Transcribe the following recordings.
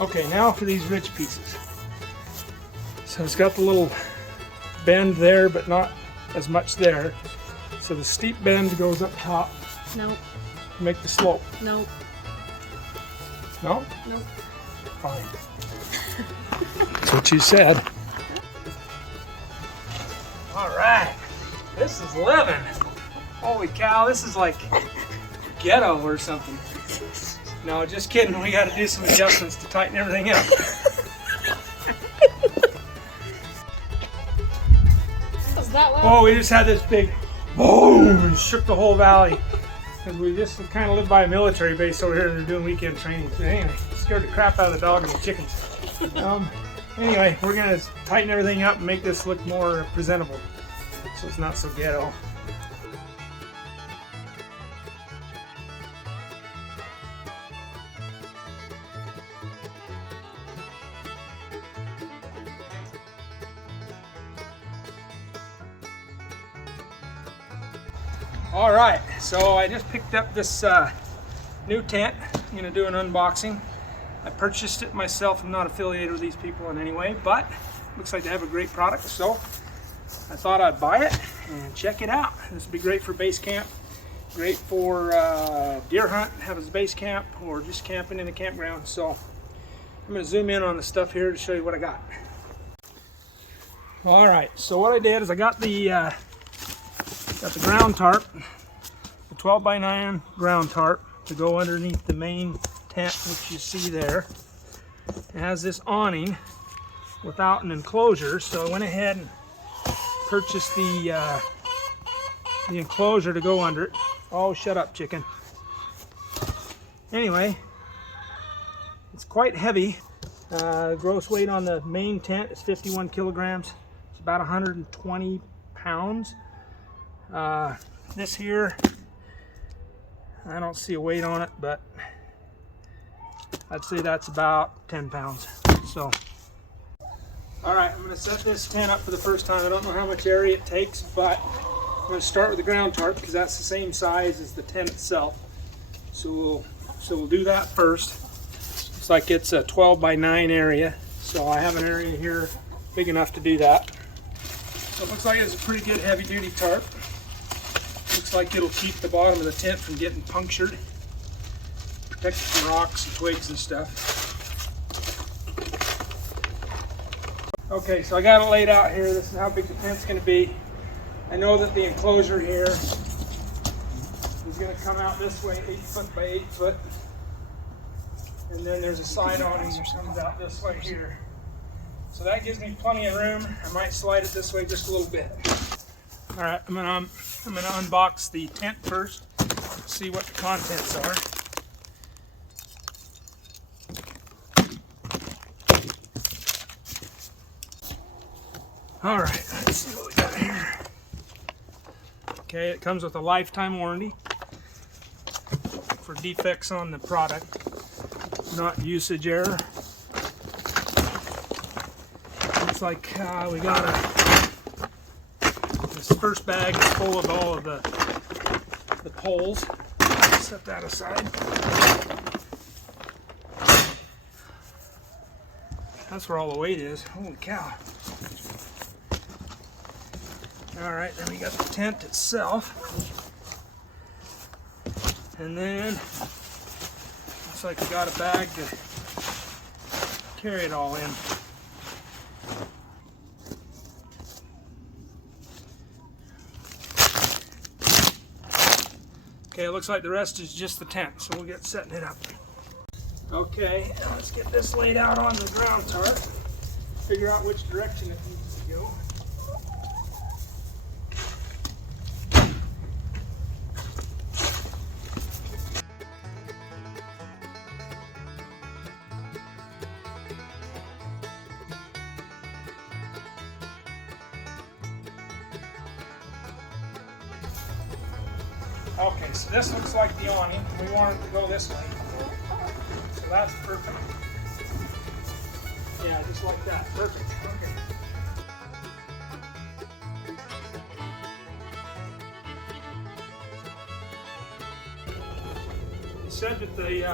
Okay, now for these ridge pieces. So it's got the little bend there, but not as much there. So the steep bend goes up top. Nope. To make the slope. Nope. No? Nope. Fine. That's what you said. All right. This is living. Holy cow, this is like ghetto or something. No, just kidding. We got to do some adjustments to tighten everything up. Was that loud? Oh, we just had this big boom and shook the whole valley. Because we just kind of live by a military base over here and they're doing weekend training. But anyway, scared the crap out of the dog and the chickens. Anyway, we're going to tighten everything up and make this look more presentable. So it's not so ghetto. All right, so I just picked up this new tent. I'm gonna do an unboxing. I purchased it myself. I'm not affiliated with these people in any way, but looks like they have a great product, so I thought I'd buy it and check it out. This would be great for base camp, great for deer hunt, have as a base camp, or just camping in a campground. So I'm gonna zoom in on the stuff here to show you what I got. All right, so what I did is I got the ground tarp, the 12 by 9 ground tarp to go underneath the main tent, which you see there. It has this awning without an enclosure, so I went ahead and purchased the enclosure to go under it. Oh, shut up, chicken. Anyway, it's quite heavy. Gross weight on the main tent is 51 kilograms. It's about 120 pounds. This here, I don't see a weight on it, but I'd say that's about 10 pounds. So, all right, I'm going to set this tent up for the first time. I don't know how much area it takes, but I'm going to start with the ground tarp because that's the same size as the tent itself. So we'll do that first. Looks like it's a 12 by 9 area, so I have an area here big enough to do that. So it looks like it's a pretty good heavy duty tarp. Looks like it'll keep the bottom of the tent from getting punctured. Protect it from rocks and twigs and stuff. Okay, so I got it laid out here. This is how big the tent's going to be. I know that the enclosure here is going to come out this way, 8 foot by 8 foot. And then there's a side awning that comes out this way here. So that gives me plenty of room. I might slide it this way just a little bit. All right, I'm gonna unbox the tent first, see what the contents are. All right, let's see what we got here. Okay, it comes with a lifetime warranty for defects on the product, not usage error. Looks like we got this first bag is full of all of the poles. Set that aside. That's where all the weight is. Holy cow. Alright, then we got the tent itself. And then looks like we got a bag to carry it all in. Okay, it looks like the rest is just the tent, so we'll get setting it up. Okay, let's get this laid out on the ground tarp. Figure out which direction it needs to go. Okay, so this looks like the awning. We want it to go this way. So that's perfect. Yeah, just like that. Perfect. Okay. It said that the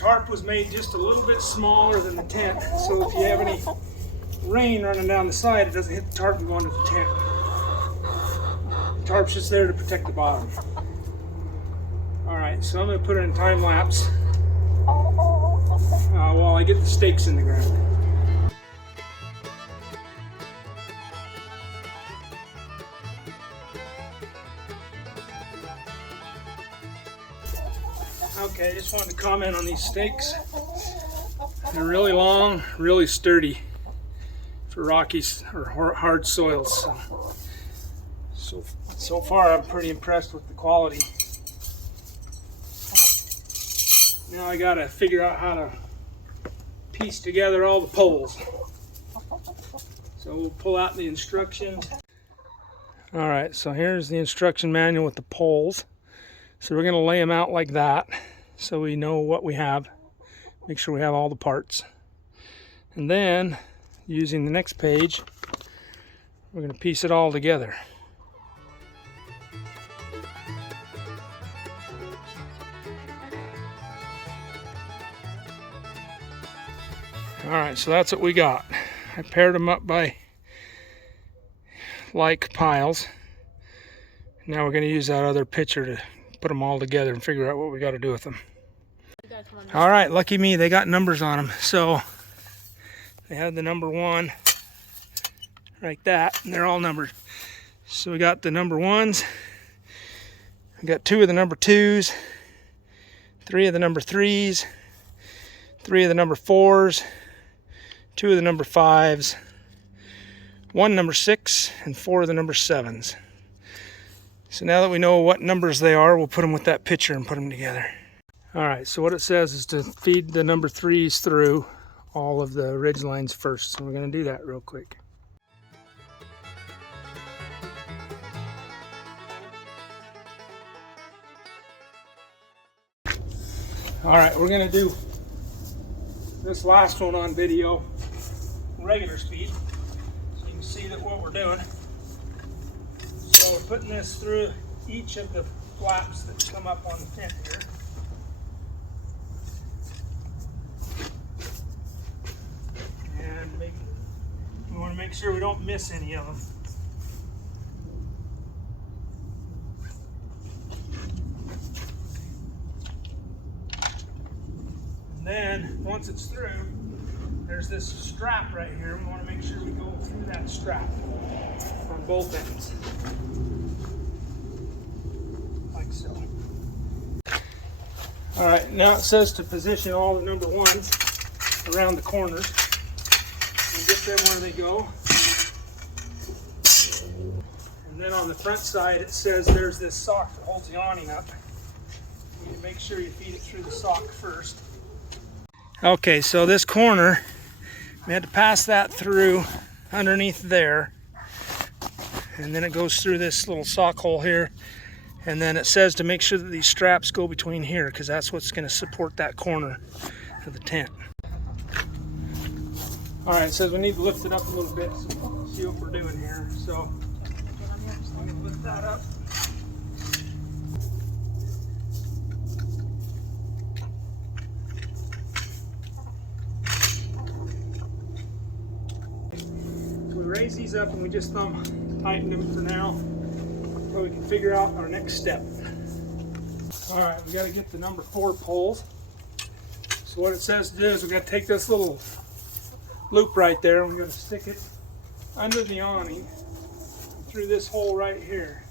tarp was made just a little bit smaller than the tent, so if you have any rain running down the side, it doesn't hit the tarp and go into the tent. The tarp's just there to protect the bottom. Alright, so I'm going to put it in time lapse while I get the stakes in the ground. Okay, I just wanted to comment on these stakes. They're really long, really sturdy for rocky or hard soils. So far I'm pretty impressed with the quality. Now I gotta figure out how to piece together all the poles. So we'll pull out the instructions. Alright, so here's the instruction manual with the poles. So we're gonna lay them out like that so we know what we have. Make sure we have all the parts. And then, using the next page, we're gonna piece it all together. Alright, so that's what we got. I paired them up by like piles. Now we're going to use that other picture to put them all together and figure out what we got to do with them. Alright, lucky me, they got numbers on them. So they have the number 1 like that, and they're all numbered. So we got the number 1s, we got 2 of the number 2s, 3 of the number 3s, 3 of the number 4s, 2 of the number 5s, 1 number 6, and 4 of the number 7s. So now that we know what numbers they are, we'll put them with that picture and put them together. Alright, so what it says is to feed the number 3s through all of the ridge lines first. So we're going to do that real quick. Alright, we're going to do this last one on video, regular speed, so you can see that what we're doing. So we're putting this through each of the flaps that come up on the tent here. And we want to make sure we don't miss any of them. And then, once it's through, there's this strap right here. We want to make sure we go through that strap on both ends. Like so. Alright, now it says to position all the number 1s around the corners and get them where they go. And then on the front side it says there's this sock that holds the awning up. You need to make sure you feed it through the sock first. Okay, so this corner, we had to pass that through underneath there, and then it goes through this little sock hole here, and then it says to make sure that these straps go between here, because that's what's going to support that corner of the tent. Alright, it says we need to lift it up a little bit so see what we're doing here. So I'm going to lift that up. Raise these up and we just tighten them for now so we can figure out our next step. Alright, we got to get the number 4 poles. So what it says to do is we got to take this little loop right there and we're going to stick it under the awning through this hole right here.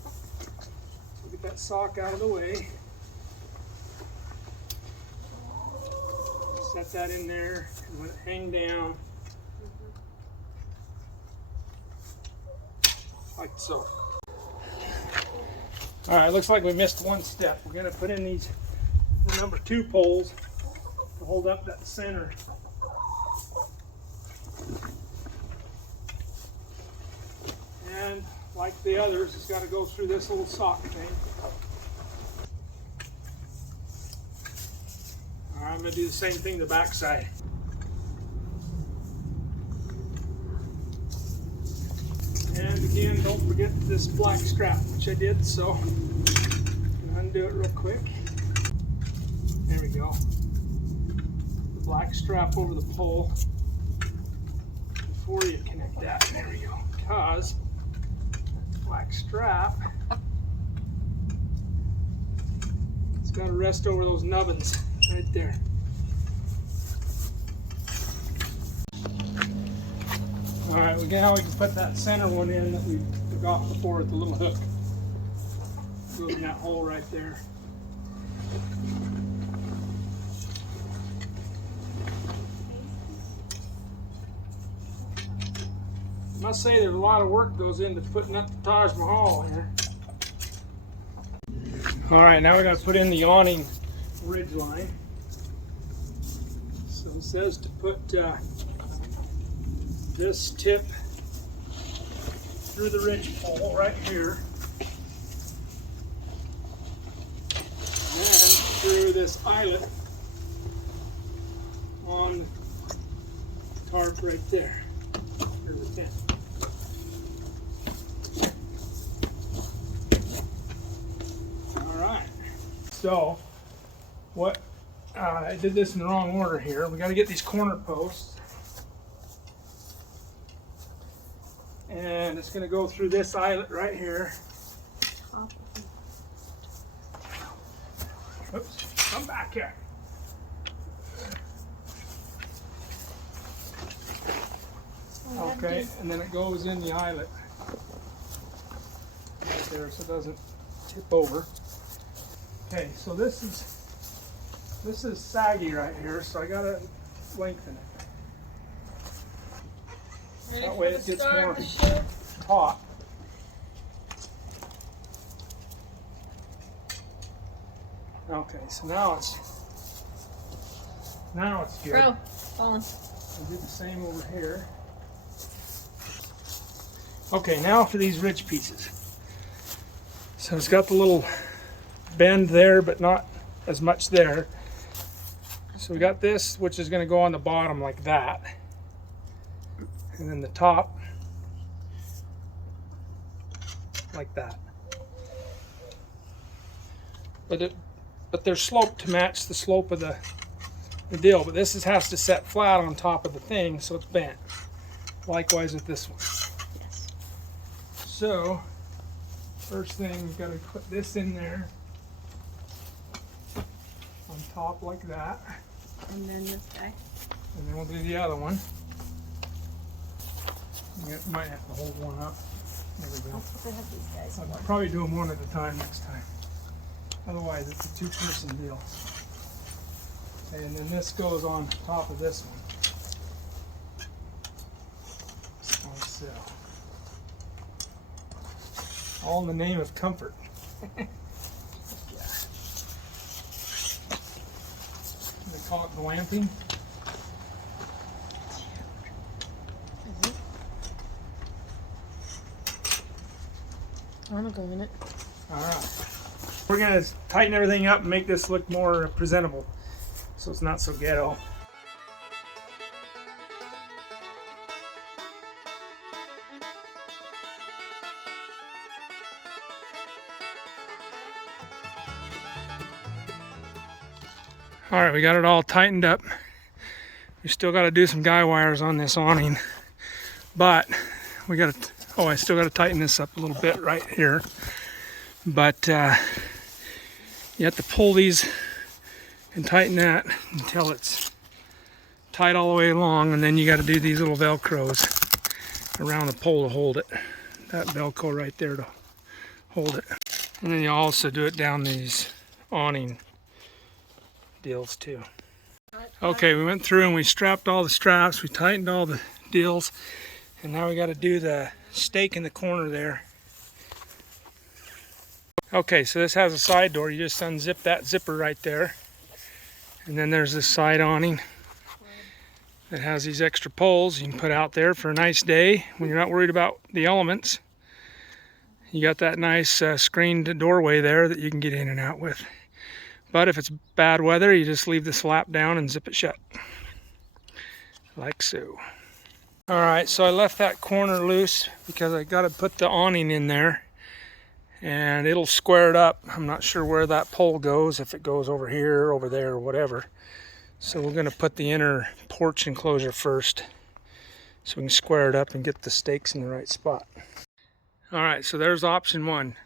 So get that sock out of the way. Set that in there and let it hang down. Like so. Alright, looks like we missed one step. We're going to put in the number 2 poles to hold up that center. And like the others, it's got to go through this little sock thing. Alright, I'm going to do the same thing the back side. And again, don't forget this black strap, which I did, so I'm going to undo it real quick. There we go. black strap over the pole before you connect that. There we go. Because that black strap, it's got to rest over those nubbins right there. All right, now we can put that center one in that we took off before with the little hook. Goes in that hole right there. I must say there's a lot of work goes into putting up the Taj Mahal here. All right, now we got to put in the awning ridge line. So it says to put this tip through the ridge pole right here, and then through this eyelet on the tarp right there, or the tent. All right. So, what I did this in the wrong order here. We got to get these corner posts. And it's going to go through this eyelet right here. Oops, come back here. Okay, and then it goes in the eyelet right there so it doesn't tip over. Okay, so this is saggy right here, so I got to lengthen it. That way it gets more taut. Okay, so now it's good. Bro, falling. I'll do the same over here. Okay, now for these ridge pieces. So it's got the little bend there, but not as much there. So we got this, which is going to go on the bottom like that. And then the top, like that. But they're sloped to match the slope of the deal. But this has to set flat on top of the thing, so it's bent. Likewise with this one. Yes. So, first thing, we've got to put this in there on top like that. And then this guy. And then we'll do the other one. You might have to hold one up. There we go. I'll have these guys. I'll probably do them one at a time next time. Otherwise, it's a two-person deal. Okay, and then this goes on top of this one. Like so. All in the name of comfort. Yeah. They call it glamping. I'm gonna go in it. All right. We're going to tighten everything up and make this look more presentable so it's not so ghetto. All right, we got it all tightened up. We still got to do some guy wires on this awning, but we got to, oh, I still got to tighten this up a little bit right here. But you have to pull these and tighten that until it's tight all the way along, and then you got to do these little Velcros around the pole to hold it. That Velcro right there to hold it. And then you also do it down these awning deals too. Okay, we went through and we strapped all the straps, we tightened all the deals, and now we got to do the stake in the corner there. Okay, so this has a side door. You just unzip that zipper right there. And then there's this side awning that has these extra poles you can put out there for a nice day when you're not worried about the elements. You got that nice screened doorway there that you can get in and out with. But if it's bad weather, you just leave the flap down and zip it shut. Like so. Alright, so I left that corner loose because I got to put the awning in there. And it'll square it up. I'm not sure where that pole goes, if it goes over here, over there, or whatever. So we're going to put the inner porch enclosure first so we can square it up and get the stakes in the right spot. All right, so there's option one.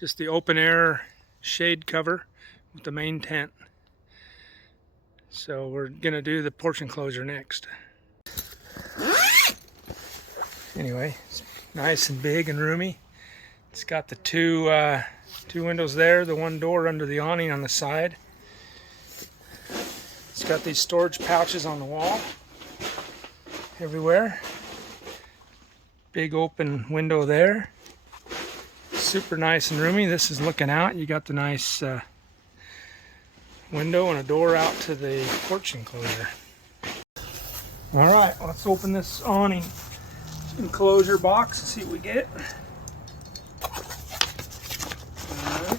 Just the open air shade cover with the main tent. So we're going to do the porch enclosure next. Anyway, it's nice and big and roomy. It's got the two windows there, the one door under the awning on the side. It's got these storage pouches on the wall everywhere. Big open window there. Super nice and roomy. This is looking out. You got the nice window and a door out to the porch enclosure. All right, let's open this awning enclosure box and see what we get. Alright.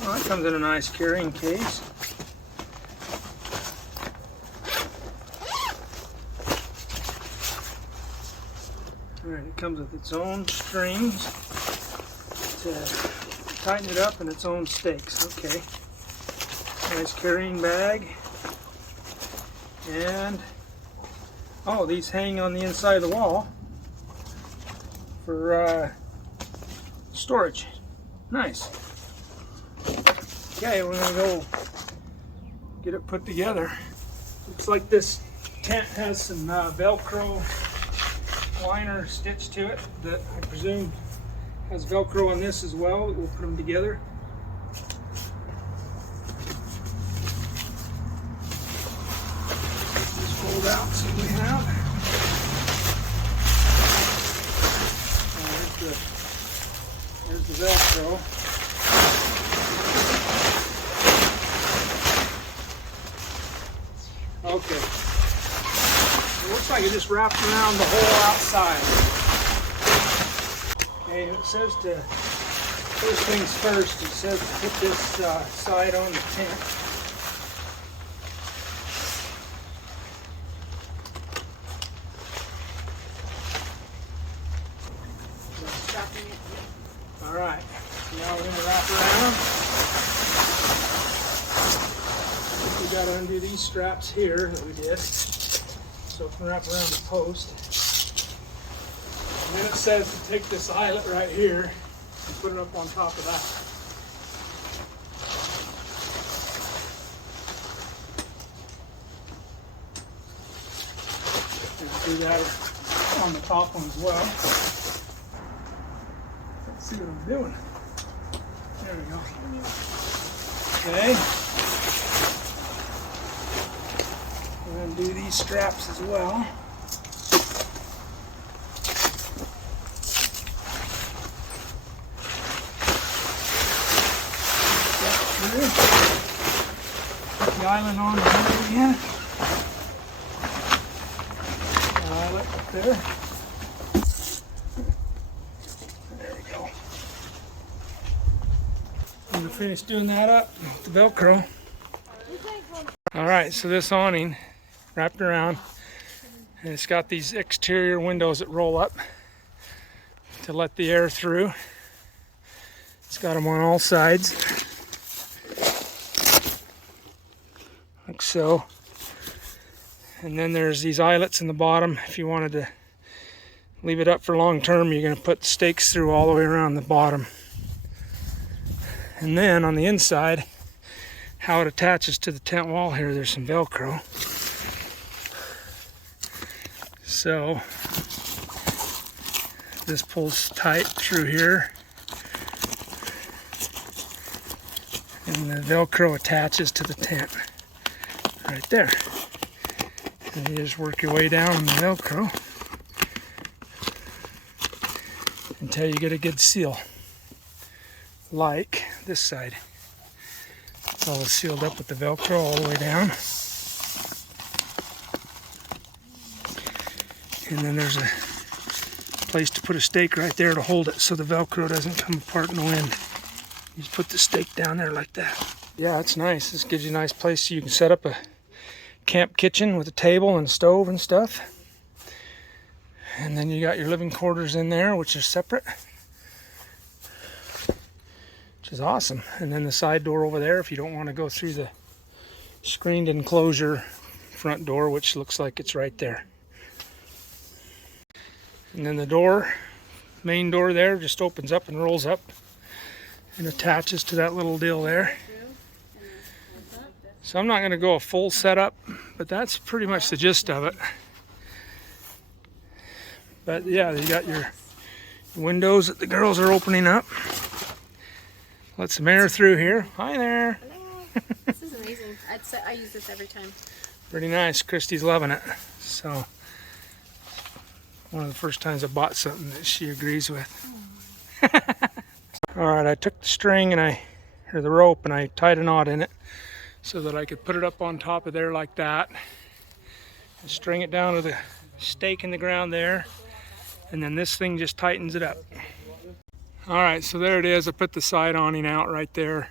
Well, it comes in a nice carrying case. Alright, it comes with its own strings to tighten it up and its own stakes. Okay. Nice carrying bag. And oh, these hang on the inside of the wall for storage. Nice. Okay, we're gonna go get it put together. Looks like this tent has some Velcro liner stitched to it that I presume has Velcro on this as well. We'll put them together. Fold out, see what we have. There's the Velcro. Okay. It looks like it just wrapped around the whole outside. Okay, it says to, first things first, it says to put this side on the tent. Alright, now we're going to wrap around. We got to undo these straps here that we did. So we can wrap around the post. And then it says to take this eyelet right here and put it up on top of that. And do that on the top one as well. Let's see what I'm doing. There we go. Okay. And do these straps as well. Put the island on there again. Eyelet up there. There we go. I'm gonna finish doing that up with the Velcro. Alright, so this awning wrapped around, and it's got these exterior windows that roll up to let the air through. It's got them on all sides, like so. And then there's these eyelets in the bottom. If you wanted to leave it up for long term, you're going to put stakes through all the way around the bottom. And then on the inside, how it attaches to the tent wall here, there's some Velcro. So this pulls tight through here, and the Velcro attaches to the tent right there. And you just work your way down on the Velcro until you get a good seal, like this side. It's all sealed up with the Velcro all the way down. And then there's a place to put a stake right there to hold it so the Velcro doesn't come apart in the wind. You just put the stake down there like that. Yeah, it's nice. This gives you a nice place so you can set up a camp kitchen with a table and stove and stuff. And then you got your living quarters in there, which are separate. which is awesome. And then the side door over there, if you don't want to go through the screened enclosure front door, which looks like it's right there. And then the door, main door there, just opens up and rolls up and attaches to that little deal there. So I'm not going to go a full setup, but that's pretty much the gist of it. But yeah, you got your windows that the girls are opening up. Let some air through here. Hi there. Hello. This is amazing. I use this every time. Pretty nice. Christy's loving it. So one of the first times I bought something that she agrees with. All right, I took the string and or the rope, and I tied a knot in it so that I could put it up on top of there like that and string it down to the stake in the ground there, and then this thing just tightens it up. All right, so there it is. I put the side awning out right there,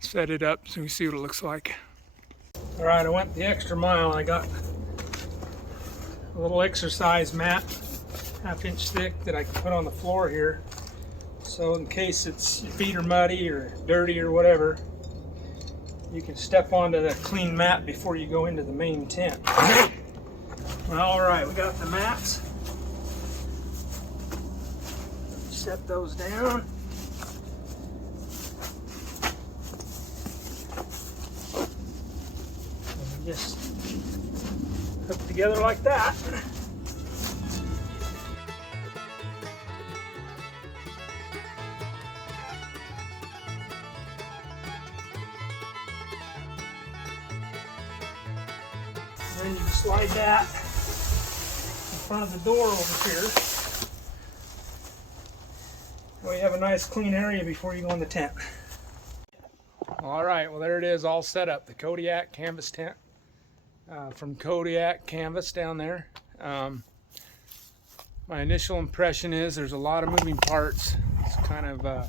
set it up so we see what it looks like. All right, I went the extra mile. I got a little exercise mat, 1/2 inch thick, that I can put on the floor here. So in case your feet are muddy or dirty or whatever, you can step onto the clean mat before you go into the main tent. All right, we got the mats. Set those down. And just hook together like that. And then you slide that in front of the door over here. We have a nice clean area before you go in the tent. All right, well there it is, all set up. The Kodiak Canvas tent from Kodiak Canvas down there. My initial impression is there's a lot of moving parts. It's kind of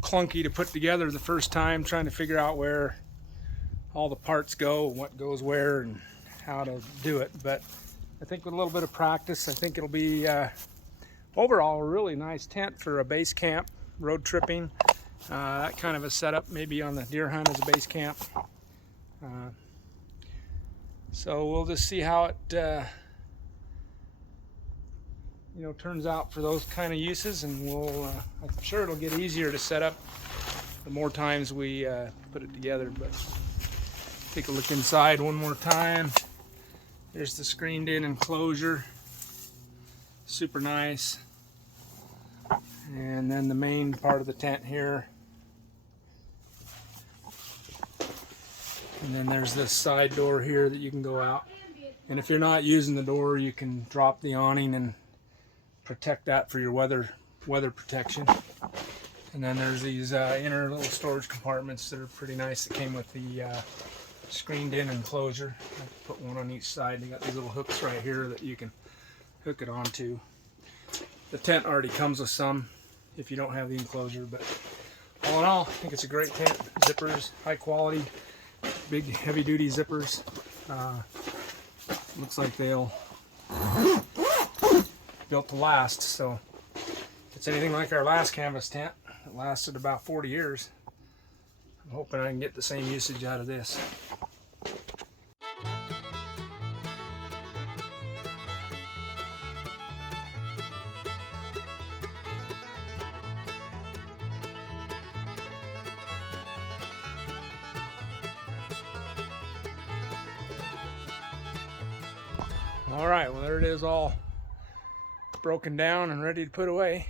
clunky to put together the first time, trying to figure out where all the parts go, what goes where, and how to do it. But I think with a little bit of practice, I think it'll be overall a really nice tent for a base camp, road tripping, that kind of a setup, maybe on the deer hunt as a base camp. So we'll just see how it turns out for those kind of uses, and I'm sure it'll get easier to set up the more times we put it together. But take a look inside one more time. There's the screened in enclosure, super nice. And then the main part of the tent here. And then there's this side door here that you can go out. And if you're not using the door, you can drop the awning and protect that for your weather protection. And then there's these inner little storage compartments that are pretty nice that came with the screened in enclosure. I put one on each side. You got these little hooks right here that you can hook it onto. The tent already comes with some if you don't have the enclosure, but all in all, I think it's a great tent. Zippers, high quality, big heavy duty zippers. Looks like they'll built to last, so if it's anything like our last canvas tent, it lasted about 40 years. I'm hoping I can get the same usage out of this. All right, well there it is, all broken down and ready to put away.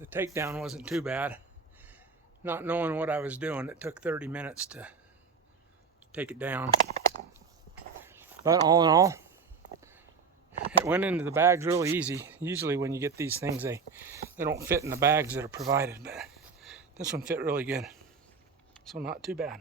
The takedown wasn't too bad. Not knowing what I was doing, it took 30 minutes to take it down. But all in all, it went into the bags really easy. Usually when you get these things, they don't fit in the bags that are provided, but this one fit really good. So not too bad.